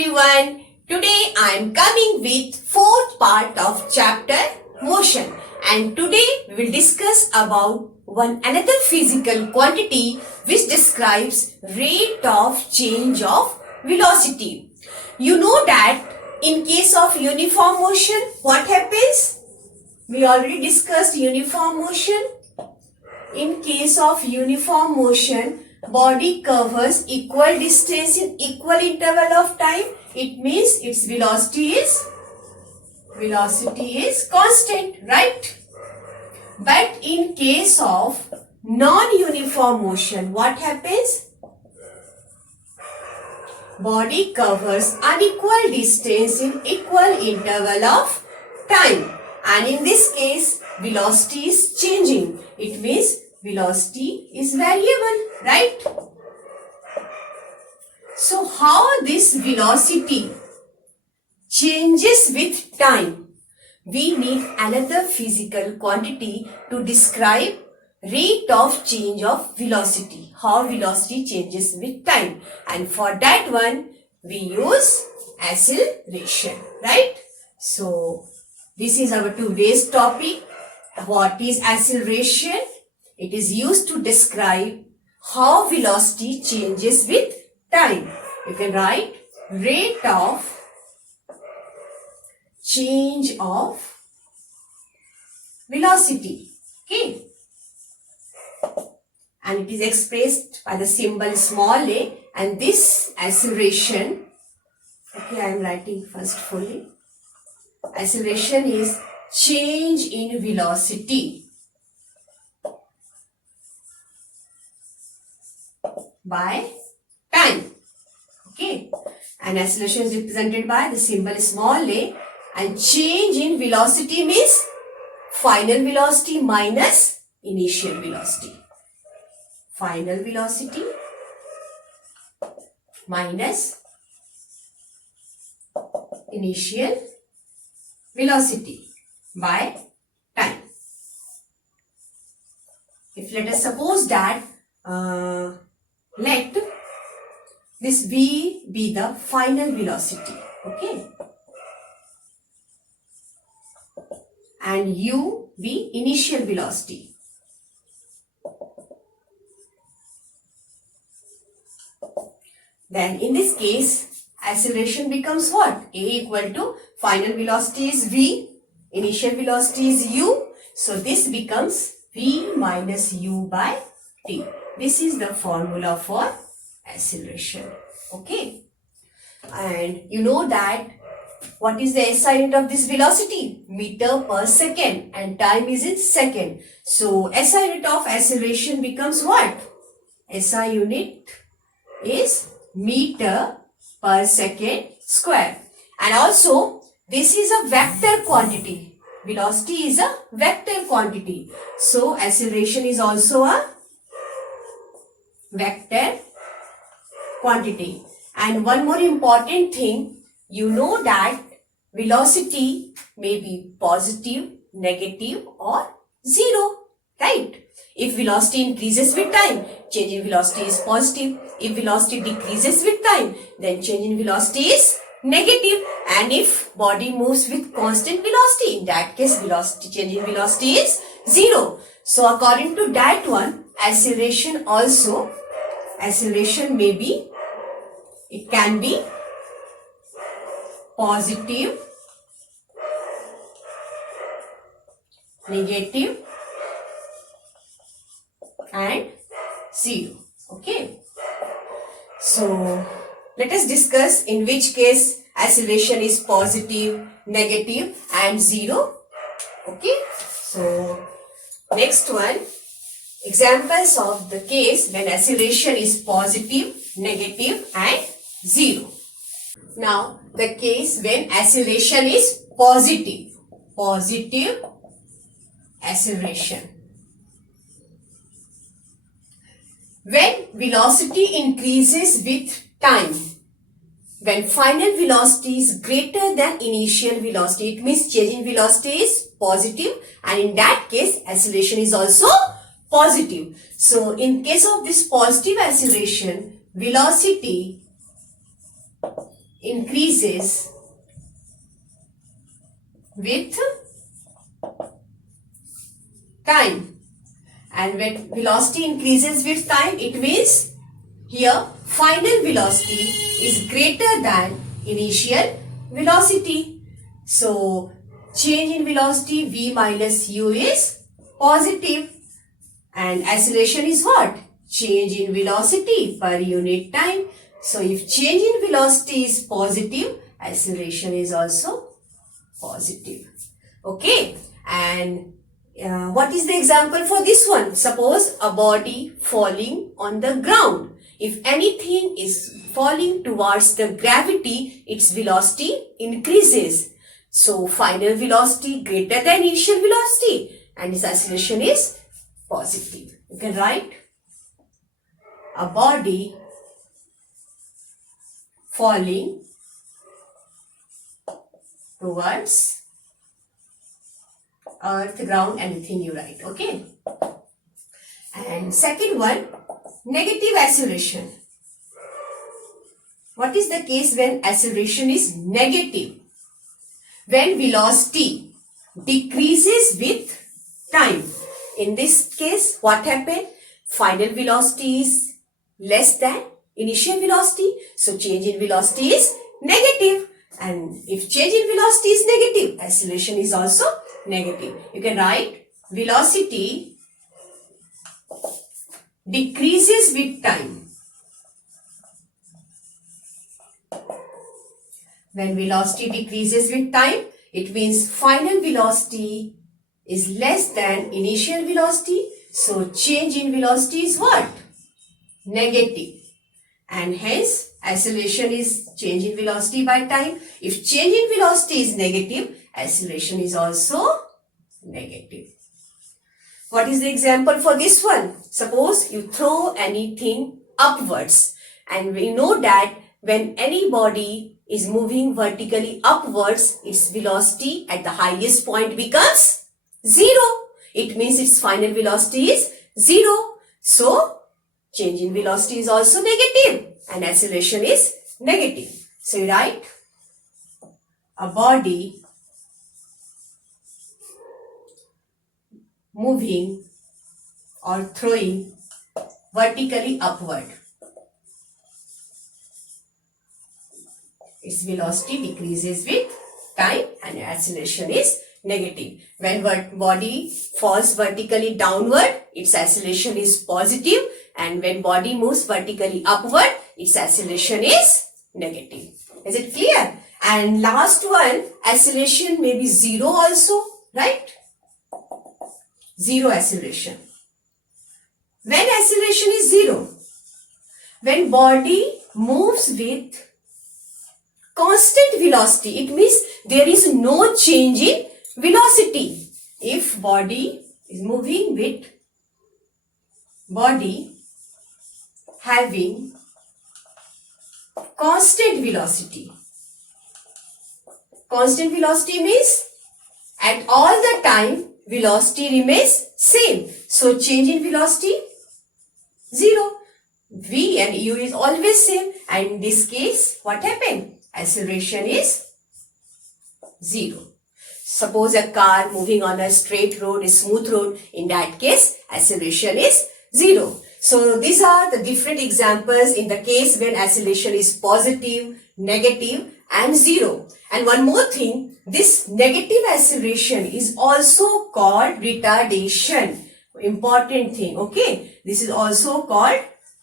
everyone. Today I am coming with fourth part of chapter motion, and today we will discuss about another physical quantity which describes rate of change of velocity. You know that in case of uniform motion, what happens? We already discussed uniform motion. In case of uniform motion, body covers equal distance in equal interval of time. It means its velocity is constant, right? But in case of non-uniform motion, what happens? Body covers unequal distance in equal interval of time. And in this case, velocity is changing. It means velocity is variable, right? So how this velocity changes with time? We need another physical quantity to describe rate of change of velocity. How velocity changes with time. And for that one, we use acceleration, right? So this is our today's topic. What is acceleration? It is used to describe how velocity changes with time. You can write rate of change of velocity. Okay. And it is expressed by the symbol small a, and this acceleration, okay, I am writing first fully. Acceleration is change in velocity by time. Okay. And acceleration is represented by the symbol small a, and change in velocity means final velocity minus initial velocity. Final velocity minus initial velocity by time. If let us suppose that let this V be the final velocity, okay, and U be initial velocity. Then in this case, acceleration becomes what? A equal to final velocity is V, initial velocity is U. So this becomes V minus U by T. This is the formula for acceleration. Okay. And you know that what is the SI unit of this velocity? Meter per second, and time is in second. So SI unit of acceleration becomes what? SI unit is meter per second square. And also this is a vector quantity. Velocity is a vector quantity. So acceleration is also a vector quantity. And one more important thing, you know that velocity may be positive, negative or zero, right? If velocity increases with time, change in velocity is positive. If velocity decreases with time, then change in velocity is negative. And if body moves with constant velocity, in that case change in velocity is zero. So according to that one, acceleration may be, it can be positive, negative and zero. Okay. So let us discuss in which case acceleration is positive, negative and zero. Okay. So next one, examples of the case when acceleration is positive, negative and zero. Now the case when acceleration is positive acceleration. When velocity increases with time, when final velocity is greater than initial velocity, it means change in velocity is positive, and in that case acceleration is also positive. So in case of this positive acceleration, velocity increases with time. And when velocity increases with time, it means here final velocity is greater than initial velocity. So change in velocity v minus u is positive. And acceleration is what? Change in velocity per unit time. So if change in velocity is positive, acceleration is also positive. Okay. And what is the example for this one? Suppose a body falling on the ground. If anything is falling towards the gravity, its velocity increases. So final velocity greater than initial velocity and its acceleration is positive. You can write a body falling towards earth, ground, anything you write. Okay. And second one, negative acceleration. What is the case when acceleration is negative? When velocity decreases with time. In this case, what happened? Final velocity is less than initial velocity. So change in velocity is negative. And if change in velocity is negative, acceleration is also negative. You can write velocity decreases with time. When velocity decreases with time, it means final velocity is less than initial velocity. So change in velocity is what? Negative. And hence acceleration is change in velocity by time. If change in velocity is negative, acceleration is also negative. What is the example for this one? Suppose you throw anything upwards, and we know that when any body is moving vertically upwards, its velocity at the highest point becomes 0. It means its final velocity is 0. So change in velocity is also negative and acceleration is negative. So you write a body moving or throwing vertically upward. Its velocity decreases with time and acceleration is negative. When body falls vertically downward, its acceleration is positive, and when body moves vertically upward, its acceleration is negative. Is it clear? And last one, acceleration may be 0 also, right? 0 acceleration. When acceleration is 0, when body moves with constant velocity, it means there is no change in velocity. If body is moving with body having constant velocity. Constant velocity means at all the time velocity remains same. So change in velocity 0. V and U is always same, and in this case what happened? Acceleration is 0. Suppose a car moving on a straight road, a smooth road, in that case acceleration is 0. So these are the different examples in the case when acceleration is positive, negative and 0. And one more thing, this negative acceleration is also called retardation. Important thing, okay? This is also called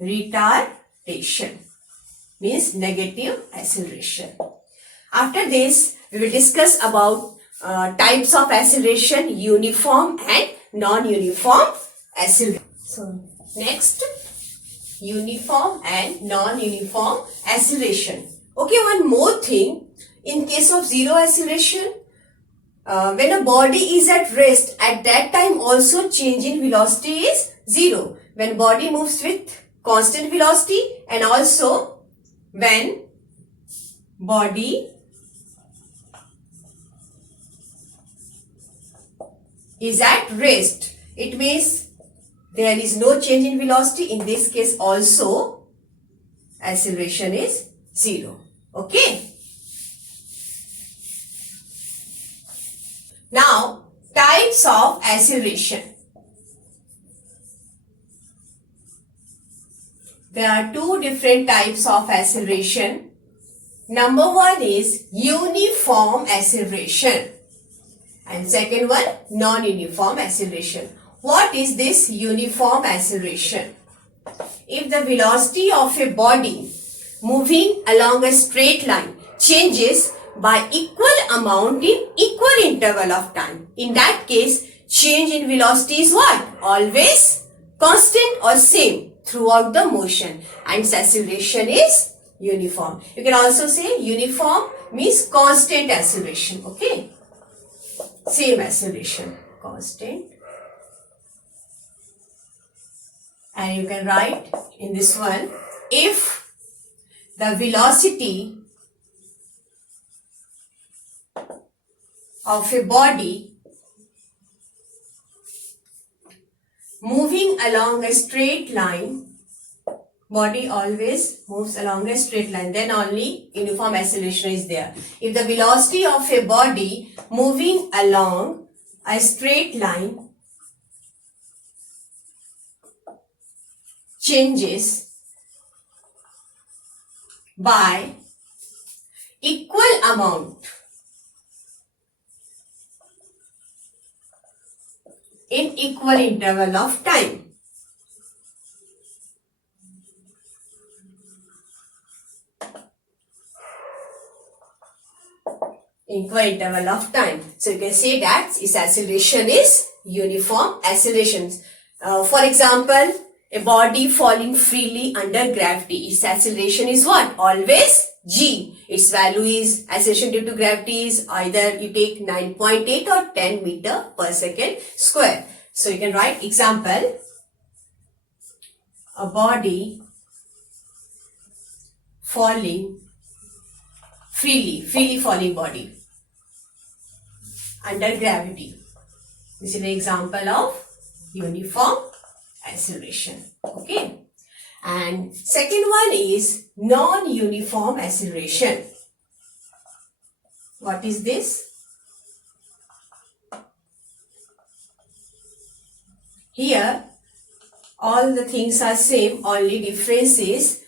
retardation. Means negative acceleration. After this, we will discuss about types of acceleration, uniform and non-uniform acceleration. So next, uniform and non-uniform acceleration. Okay, one more thing. In case of 0 acceleration, when a body is at rest, at that time also change in velocity is 0. When body moves with constant velocity, and also when body is at rest, it means there is no change in velocity. In this case also acceleration is 0. Okay. Now, types of acceleration. There are two different types of acceleration. Number one is uniform acceleration and second one non-uniform acceleration. What is this uniform acceleration? If the velocity of a body moving along a straight line changes by equal amount in equal interval of time, in that case change in velocity is what? Always constant or same throughout the motion, and its acceleration is uniform. You can also say uniform means constant acceleration. Okay, same acceleration, constant. And you can write in this one, if the velocity of a body moving along a straight line, body always moves along a straight line, then only uniform acceleration is there. If the velocity of a body moving along a straight line changes by equal amount in equal interval of time, equal interval of time. So you can say that its acceleration is uniform acceleration. For example, a body falling freely under gravity, its acceleration is what? Always g. Its value is, acceleration due to gravity is either you take 9.8 or 10 meter per second square. So you can write example, a body falling freely falling body under gravity. This is an example of uniform acceleration. Okay. And second one is non-uniform acceleration. What is this? Here all the things are same, only difference is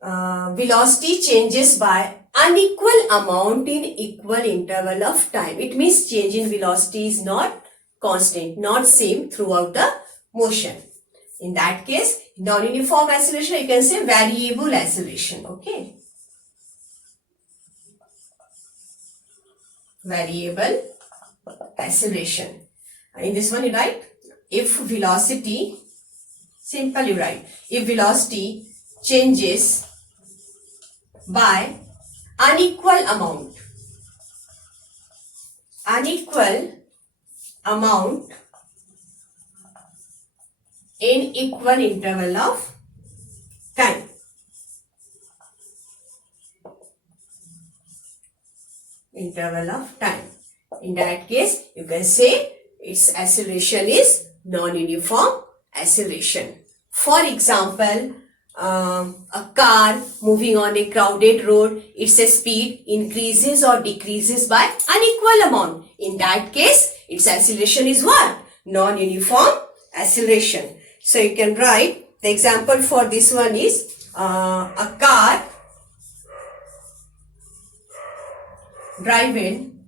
velocity changes by unequal amount in equal interval of time. It means change in velocity is not constant, not same throughout the motion. In that case, non-uniform acceleration, you can say variable acceleration. Okay. Variable acceleration. In this one you write, if velocity, simple you write, if velocity changes by unequal amount in equal interval of time. Interval of time. In that case, you can say its acceleration is non-uniform acceleration. For example, a car moving on a crowded road, its speed increases or decreases by unequal amount. In that case, its acceleration is what? Non-uniform acceleration. So you can write, the example for this one is a car driving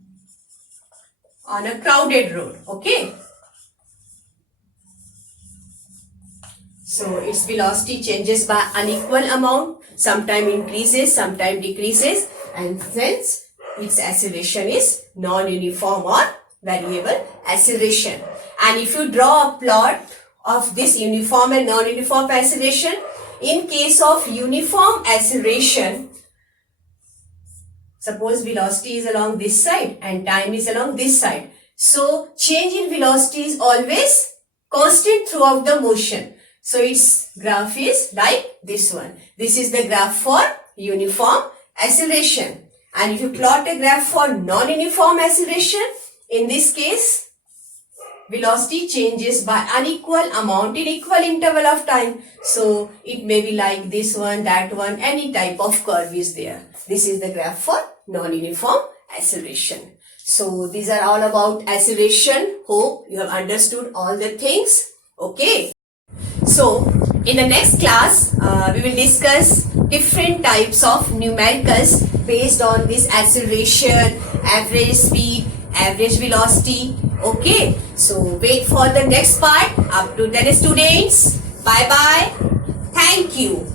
on a crowded road. Okay. So its velocity changes by unequal amount, sometime increases, sometime decreases, and hence its acceleration is non-uniform or variable acceleration. And if you draw a plot of this uniform and non-uniform acceleration, in case of uniform acceleration, suppose velocity is along this side and time is along this side. So change in velocity is always constant throughout the motion. So its graph is like this one. This is the graph for uniform acceleration. And if you plot a graph for non-uniform acceleration, in this case, velocity changes by unequal amount in equal interval of time. So it may be like this one, that one, any type of curve is there. This is the graph for non-uniform acceleration. So these are all about acceleration. Hope you have understood all the things. Okay. So in the next class, we will discuss different types of numericals based on this acceleration, average speed, average velocity. Okay. So wait for the next part. Up to then, students. Bye bye. Thank you.